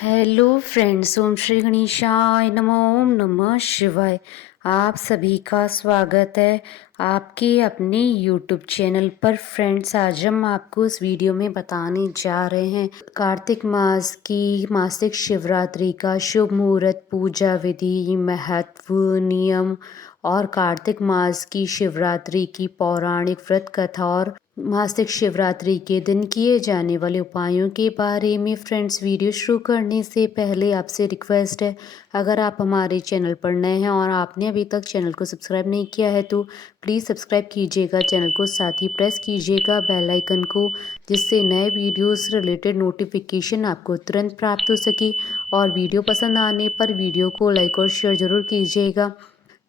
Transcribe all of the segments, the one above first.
Hello friends, ओम श्री गणेशाय नमः। ओम नमः शिवाय। आप सभी का स्वागत है आपके अपने यूट्यूब चैनल पर। फ्रेंड्स, आज हम आपको इस वीडियो में बताने जा रहे हैं कार्तिक मास की मासिक शिवरात्रि का शुभ मुहूर्त, पूजा विधि, महत्व, नियम और कार्तिक मास की शिवरात्रि की पौराणिक व्रत कथा और मासिक शिवरात्रि के दिन किए जाने वाले उपायों के बारे में। फ्रेंड्स, वीडियो शुरू करने से पहले आपसे रिक्वेस्ट है, अगर आप हमारे चैनल पर नए हैं और आपने अभी तक चैनल को सब्सक्राइब नहीं किया है तो प्लीज़ सब्सक्राइब कीजिएगा चैनल को, साथ ही प्रेस कीजिएगा बेल आइकन को, जिससे नए वीडियोस रिलेटेड नोटिफिकेशन आपको तुरंत प्राप्त हो सके। और वीडियो पसंद आने पर वीडियो को लाइक और शेयर ज़रूर कीजिएगा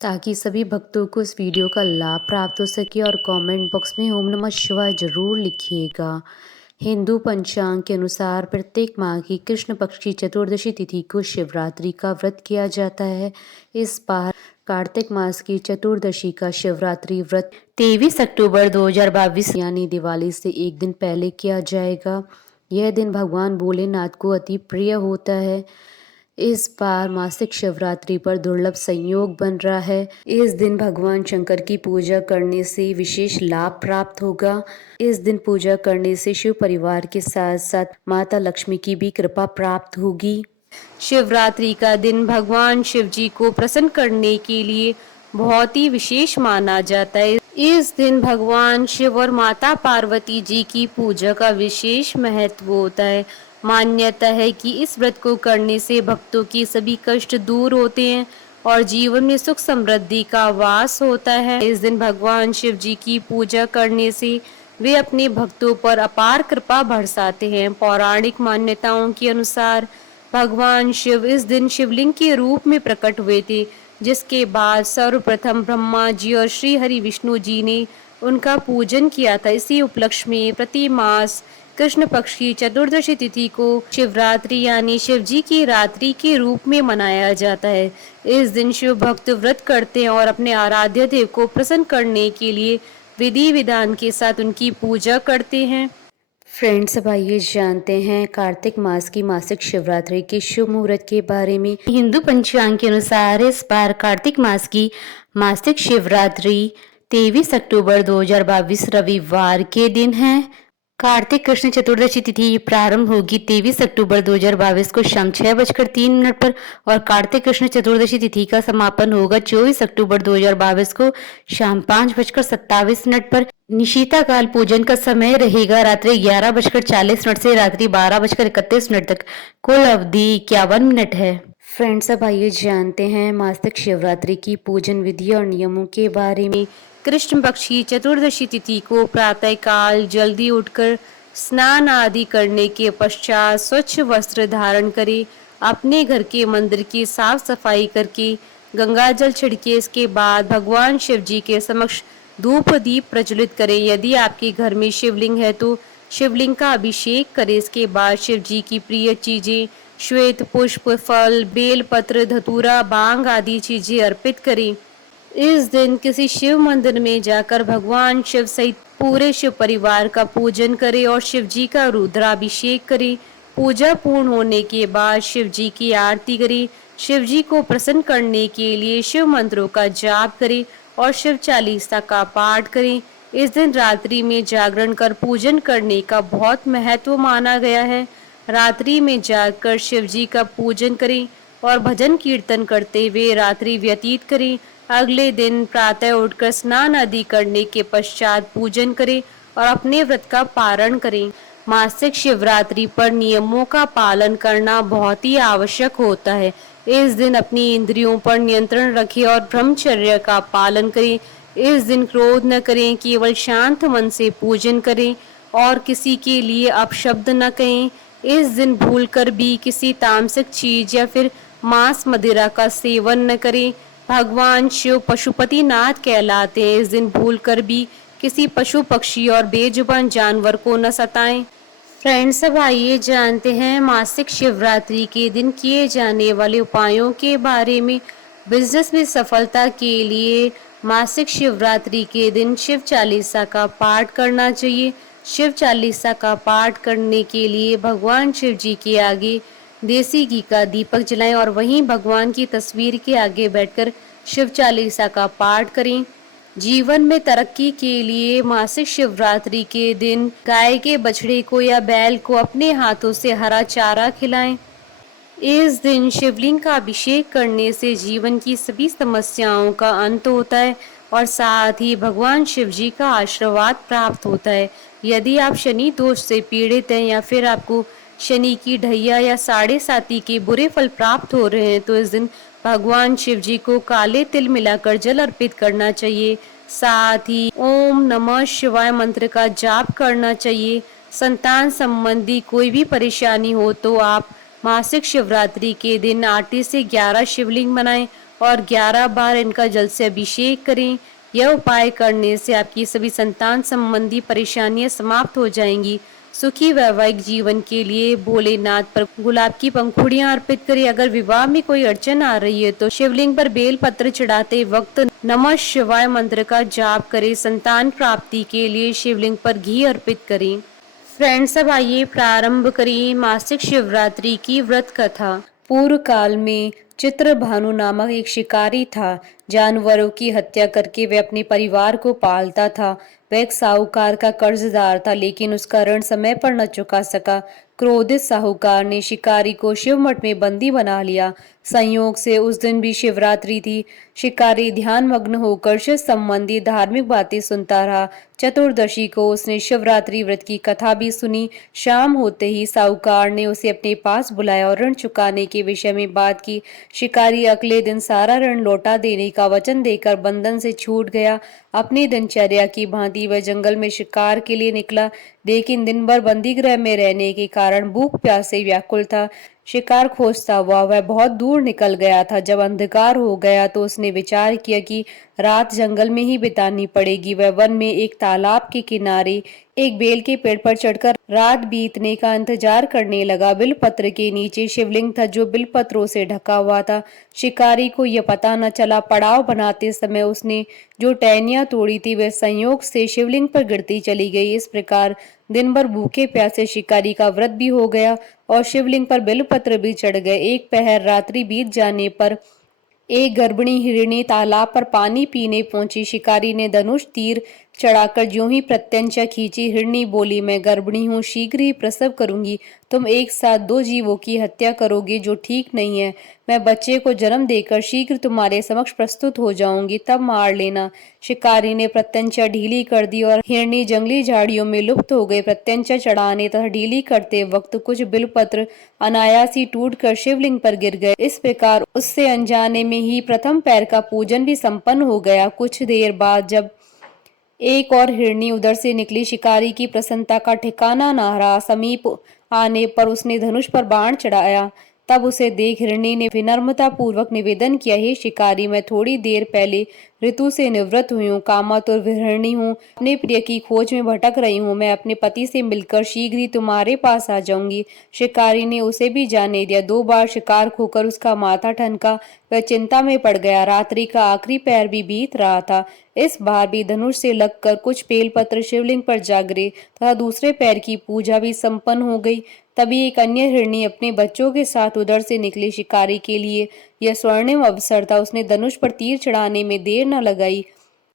ताकि सभी भक्तों को इस वीडियो का लाभ प्राप्त हो सके। और कमेंट बॉक्स में ओम नमः शिवाय जरूर लिखिएगा। हिंदू पंचांग के अनुसार प्रत्येक माह की कृष्ण पक्ष की चतुर्दशी तिथि को शिवरात्रि का व्रत किया जाता है। इस बार कार्तिक मास की चतुर्दशी का शिवरात्रि व्रत 23 अक्टूबर 2022 यानी दिवाली से एक दिन पहले किया जाएगा। यह दिन भगवान भोलेनाथ को अति प्रिय होता है। इस बार मासिक शिवरात्रि पर दुर्लभ संयोग बन रहा है। इस दिन भगवान शंकर की पूजा करने से विशेष लाभ प्राप्त होगा। इस दिन पूजा करने से शिव परिवार के साथ साथ माता लक्ष्मी की भी कृपा प्राप्त होगी। शिवरात्रि का दिन भगवान शिव जी को प्रसन्न करने के लिए बहुत ही विशेष माना जाता है। इस दिन भगवान शिव और माता पार्वती जी की पूजा का विशेष महत्व होता है। मान्यता है कि इस व्रत को करने से भक्तों के सभी कष्ट दूर होते हैं और जीवन में सुख समृद्धि का वास होता है। इस दिन भगवान शिव जी की पूजा करने से वे अपने भक्तों पर अपार कृपा बरसाते हैं। पौराणिक मान्यताओं के अनुसार भगवान शिव इस दिन शिवलिंग के रूप में प्रकट हुए थे, जिसके बाद सर्वप्रथम ब्रह्मा जी और श्री हरि विष्णु जी ने उनका पूजन किया था। इसी उपलक्ष्य में प्रति मास कृष्ण पक्ष की चतुर्दशी तिथि को शिवरात्रि यानी शिव जी की रात्रि के रूप में मनाया जाता है। इस दिन शिव भक्त व्रत करते हैं और अपने आराध्य देव को प्रसन्न करने के लिए विधि विधान के साथ उनकी पूजा करते हैं। फ्रेंड्स, अब आइए जानते हैं कार्तिक मास की मासिक शिवरात्रि के शुभ मुहूर्त के बारे में। हिंदू पंचांग के अनुसार इस बार कार्तिक मास की मासिक शिवरात्रि 23 अक्टूबर 2022 रविवार के दिन है। कार्तिक कृष्ण चतुर्दशी तिथि प्रारंभ होगी 23 अक्टूबर 2022 को शाम 6:03 पर और कार्तिक कृष्ण चतुर्दशी तिथि का समापन होगा 24 अक्टूबर 2022 को शाम 5:27 पर। निशीता काल पूजन का समय रहेगा रात्रि 11:40 से रात्रि 12:31 तक। कुल अवधि 51 मिनट है। फ्रेंड्स, अब आइए जानते हैं मासिक शिवरात्रि की पूजन विधि और नियमों के बारे में। कृष्ण पक्ष की चतुर्दशी तिथि को प्रातः काल जल्दी उठकर स्नान आदि करने के पश्चात स्वच्छ वस्त्र धारण करें। अपने घर के मंदिर की साफ सफाई करके गंगा जल छिड़के। इसके बाद भगवान शिव जी के समक्ष धूप दीप प्रज्वलित करें। यदि आपके घर में शिवलिंग है तो शिवलिंग का अभिषेक करें। इसके बाद शिव जी की प्रिय चीजें श्वेत पुष्प, फल, बेल पत्र, धतूरा, बांग आदि चीजें अर्पित करें। इस दिन किसी शिव मंदिर में जाकर भगवान शिव सहित पूरे शिव परिवार का पूजन करें और शिव जी का रुद्राभिषेक करें। पूजा पूर्ण होने के बाद शिव जी की आरती करें। शिव जी को प्रसन्न करने के लिए शिव मंत्रों का जाप करें और शिव चालीसा का पाठ करें। इस दिन रात्रि में जागरण कर पूजन करने का बहुत महत्व माना गया है। रात्रि में जागकर शिव जी का पूजन करें और भजन कीर्तन करते हुए रात्रि व्यतीत करें। अगले दिन प्रातः उठकर स्नान आदि करने के पश्चात पूजन करें और अपने व्रत का पारण करें। मासिक शिवरात्रि पर नियमों का पालन करना बहुत ही आवश्यक होता है। इस दिन अपनी इंद्रियों पर नियंत्रण रखें और ब्रह्मचर्य का पालन करें। इस दिन क्रोध न करें, केवल शांत मन से पूजन करें और किसी के लिए अपशब्द न कहें। इस दिन भूलकर भी किसी तामसिक चीज या फिर मांस मदिरा का सेवन न करें। भगवान शिव पशुपति नाथ कहलाते हैं। इस दिन भूलकर भी किसी पशु पक्षी और बेजुबान जानवर को न सताएं। फ्रेंड्स, अब आइए जानते हैं मासिक शिवरात्रि के दिन किए जाने वाले उपायों के बारे में। बिजनेस में सफलता के लिए मासिक शिवरात्रि के दिन शिव चालीसा का पाठ करना चाहिए। शिव चालीसा का पाठ करने के लिए भगवान शिव जी के आगे देसी घी का दीपक जलाएं और वहीं भगवान की तस्वीर के आगे बैठकर शिव चालीसा का पाठ करें। जीवन में तरक्की के लिए मासिक शिवरात्रि के दिन गाय के बछड़े को या बैल को अपने हाथों से हरा चारा खिलाएं। इस दिन शिवलिंग का अभिषेक करने से जीवन की सभी समस्याओं का अंत होता है और साथ ही भगवान शिव जी का आशीर्वाद प्राप्त होता है। यदि आप शनि दोष से पीड़ित हैं या फिर आपको शनि की ढैया या साढ़े साती के बुरे फल प्राप्त हो रहे हैं तो इस दिन भगवान शिव जी को काले तिल मिलाकर जल अर्पित करना चाहिए। साथ ही ओम नमः शिवाय मंत्र का जाप करना चाहिए। संतान संबंधी कोई भी परेशानी हो तो आप मासिक शिवरात्रि के दिन आटे से 11 शिवलिंग बनाएं और 11 बार इनका जल से अभिषेक करें। यह उपाय करने से आपकी सभी संतान संबंधी परेशानियां समाप्त हो जाएंगी। सुखी वैवाहिक जीवन के लिए भोलेनाथ पर गुलाब की पंखुड़ियां अर्पित करें। अगर विवाह में कोई अड़चन आ रही है तो शिवलिंग पर बेल पत्र चढ़ाते वक्त नमः शिवाय मंत्र का जाप करें। संतान प्राप्ति के लिए शिवलिंग पर घी अर्पित करें। फ्रेंड्स, अब आइए प्रारंभ करें मासिक शिवरात्रि की व्रत कथा। पूर्व काल में चित्रभानु नामक एक शिकारी था। जानवरों की हत्या करके वह अपने परिवार को पालता था। वह एक साहूकार का कर्जदार था, लेकिन उसका ऋण समय पर न चुका सका। क्रोधित साहूकार ने शिकारी को शिव मठ में बंदी बना लिया। संयोग से उस दिन भी शिवरात्रि थी। शिकारी ध्यान मग्न होकर शिव संबंधी धार्मिक बातें सुनता रहा। चतुर्दशी को उसने शिवरात्रि व्रत की कथा भी सुनी। शाम होते ही साहूकार ने उसे अपने पास बुलाया और ऋण चुकाने के विषय में बात की। शिकारी अगले दिन सारा ऋण लौटा देने का वचन देकर बंधन से छूट गया। अपनी दिनचर्या की भांति वह जंगल में शिकार के लिए निकला, लेकिन दिन भर बंदी गृह में रहने के कारण भूख प्यास से व्याकुल था। शिकार खोजता हुआ वह बहुत दूर निकल गया था। जब अंधकार हो गया तो उसने विचार किया कि रात जंगल में ही बितानी पड़ेगी। वह वन में एक तालाब के किनारे एक बेल के पेड़ पर चढ़कर रात बीतने का इंतजार करने लगा। बिलपत्र के नीचे शिवलिंग था जो बिलपत्रों से ढका हुआ था। शिकारी को यह पता न चला। पड़ाव बनाते समय उसने जो टहनियां तोड़ी थी वह संयोग से शिवलिंग पर गिरती चली गई। इस प्रकार दिन भर भूखे प्यासे शिकारी का व्रत भी हो गया और शिवलिंग पर बेलपत्र भी चढ़ गए। एक पहर रात्रि बीत जाने पर एक गर्भिणी हिरणी तालाब पर पानी पीने पहुंची। शिकारी ने धनुष तीर चढ़ाकर ज्यों ही प्रत्यंचा खींची। हिरणी बोली, मैं गर्भिणी हूँ, शीघ्र ही प्रसव करूंगी। तुम एक साथ दो जीवों की हत्या करोगे जो ठीक नहीं है। मैं बच्चे को जन्म देकर शीघ्र तुम्हारे समक्ष प्रस्तुत हो जाऊंगी, तब मार लेना। शिकारी ने प्रत्यंचा ढीली कर दी और हिरणी जंगली झाड़ियों में लुप्त हो गई। प्रत्यंचा चढ़ाने तथा ढीली करते वक्त कुछ बिलपत्र अनायास ही टूटकर शिवलिंग पर गिर गए। इस प्रकार उससे अनजाने में ही प्रथम पैर का पूजन भी संपन्न हो गया। कुछ देर बाद जब एक और हिरणी उधर से निकली, शिकारी की प्रसन्नता का ठिकाना न रहा। समीप आने पर उसने धनुष पर बाण चढ़ाया। तब उसे देख हिरणी ने विनम्रता पूर्वक निवेदन किया, हे शिकारी, मैं थोड़ी देर पहले ऋतु से निवृत्त हुई हूँ, कामातुर विहरणी हूँ, अपने प्रिय की खोज में भटक रही हूँ। मैं अपने पति से मिलकर शीघ्र ही तुम्हारे पास आ जाऊंगी। शिकारी ने उसे भी जाने दिया। 2 बार शिकार खोकर उसका माथा ठनका। वह चिंता में पड़ गया। रात्रि का आखिरी पैर भी बीत रहा था। इस बार भी धनुष से लगकर कुछ बेलपत्र शिवलिंग पर जा गिरे तथा दूसरे पैर की पूजा भी संपन्न हो गई। तभी एक अन्य हिरणी अपने बच्चों के साथ उधर से निकली। शिकारी के लिए यह स्वर्णिम अवसर था। उसने धनुष पर तीर चढ़ाने में देर न लगाई।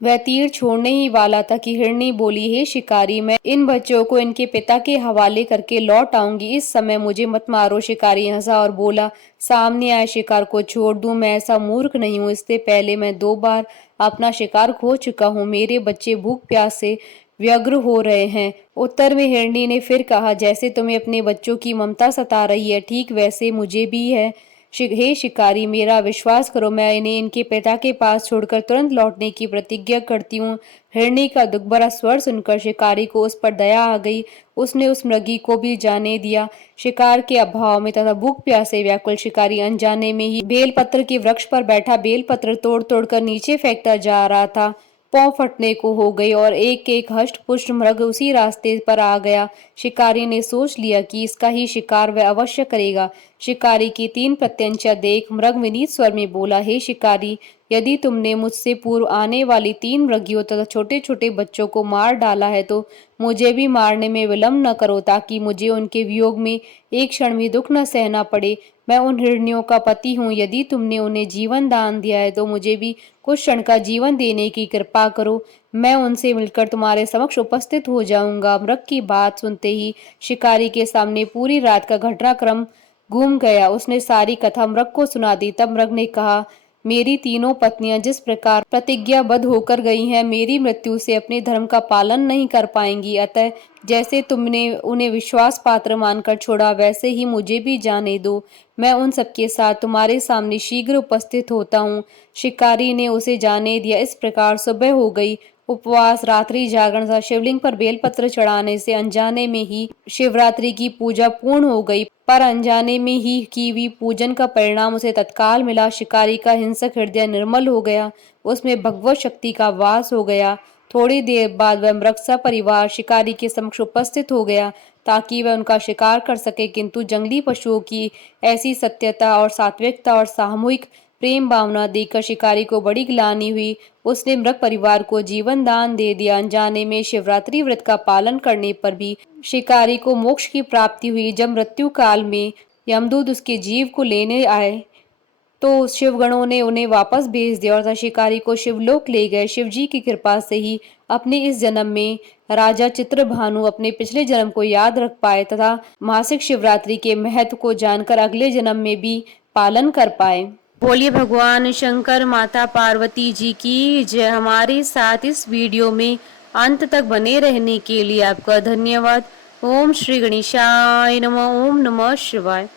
वह तीर छोड़ने ही वाला था कि हिरणी बोली, हे शिकारी, मैं इन बच्चों को इनके पिता के हवाले करके लौट आऊंगी। इस समय मुझे मत मारो। शिकारी हंसा और बोला, सामने आए शिकार को छोड़ दूं? मैं ऐसा मूर्ख नहीं हूं। इससे पहले मैं 2 बार अपना शिकार खो चुका हूं। मेरे बच्चे भूख प्यास से व्यग्र हो रहे हैं। उत्तर में हिरणी ने फिर कहा, जैसे तुम्हें अपने बच्चों की ममता सता रही है, ठीक वैसे मुझे भी है। हे शिकारी, मेरा विश्वास करो, मैं इन्हें इनके पिता के पास छोड़कर तुरंत लौटने की प्रतिज्ञा करती हूँ। हिरणी का दुख भरा स्वर सुनकर शिकारी को उस पर दया आ गई। उसने उस मृगी को भी जाने दिया। शिकार के अभाव में तथा भूख प्यास से व्याकुल शिकारी अनजाने में ही बेलपत्र के वृक्ष पर बैठा बेलपत्र तोड़ तोड़कर नीचे फेंकता जा रहा था। पांव फटने को हो गई और एक एक हष्ट पुष्ट मृग उसी रास्ते पर आ गया। शिकारी ने सोच लिया कि इसका ही शिकार वह अवश्य करेगा। शिकारी की 3 प्रत्यंचा देख मृग विनीत स्वर में बोला, हे शिकारी, यदि तुमने मुझसे पूर्व आने वाली 3 मृगियों तथा छोटे छोटे बच्चों को मार डाला है तो मुझे भी मारने में विलंब न करो, ताकि मुझे उनके वियोग में एक क्षण भी दुख न सहना पड़े। मैं उन हिरनियों का पति हूँ, यदि तुमने उन्हें जीवन दान दिया है तो मुझे भी कुछ क्षण का जीवन देने की कृपा करो। मैं उनसे मिलकर तुम्हारे समक्ष उपस्थित हो जाऊंगा। मृग की बात सुनते ही शिकारी के सामने पूरी रात का घटनाक्रम घूम गया। उसने सारी कथा मृग को सुना दी। तब मृग ने कहा, मेरी तीनों पत्नियां जिस प्रकार प्रतिज्ञाबद्ध होकर गई हैं, मेरी मृत्यु से अपने धर्म का पालन नहीं कर पाएंगी। अतः जैसे तुमने उन्हें विश्वास पात्र मानकर छोड़ा, वैसे ही मुझे भी जाने दो। मैं उन सबके साथ तुम्हारे सामने शीघ्र उपस्थित होता हूँ। शिकारी ने उसे जाने दिया। इस प्रकार सुबह हो गई। उपवास, रात्रि जागरण तथा शिवलिंग पर बेलपत्र चढ़ाने से अनजाने में ही शिवरात्रि की पूजा पूर्ण हो गई। पर अनजाने में ही की हुई पूजन का परिणाम उसे तत्काल मिला। शिकारी का हिंसक हृदय निर्मल हो गया, उसमें भगवत शक्ति का वास हो गया। थोड़ी देर बाद वह मृग सपरिवार शिकारी के समक्ष उपस्थित हो गया, ताकि वह उनका शिकार कर सके। किंतु जंगली पशुओं की ऐसी सत्यता और सात्विकता और सामूहिक प्रेम भावना देखकर शिकारी को बड़ी ग्लानि हुई। उसने मृग परिवार को जीवन दान दे दिया। अनजाने में शिवरात्रि व्रत का पालन करने पर भी शिकारी को मोक्ष की प्राप्ति हुई। जब मृत्यु काल में यमदूत उसके जीव को लेने आए तो शिवगणों ने उन्हें वापस भेज दिया और शिकारी को शिवलोक ले गए। शिवजी की कृपा से ही अपने इस जन्म में राजा चित्रभानु अपने पिछले जन्म को याद रख पाए तथा मासिक शिवरात्रि के महत्व को जानकर अगले जन्म में भी पालन कर पाए। बोलिए भगवान शंकर माता पार्वती जी की जय। हमारे साथ इस वीडियो में अंत तक बने रहने के लिए आपका धन्यवाद। ओम श्री गणेशाय नमः। ओम नमः शिवाय।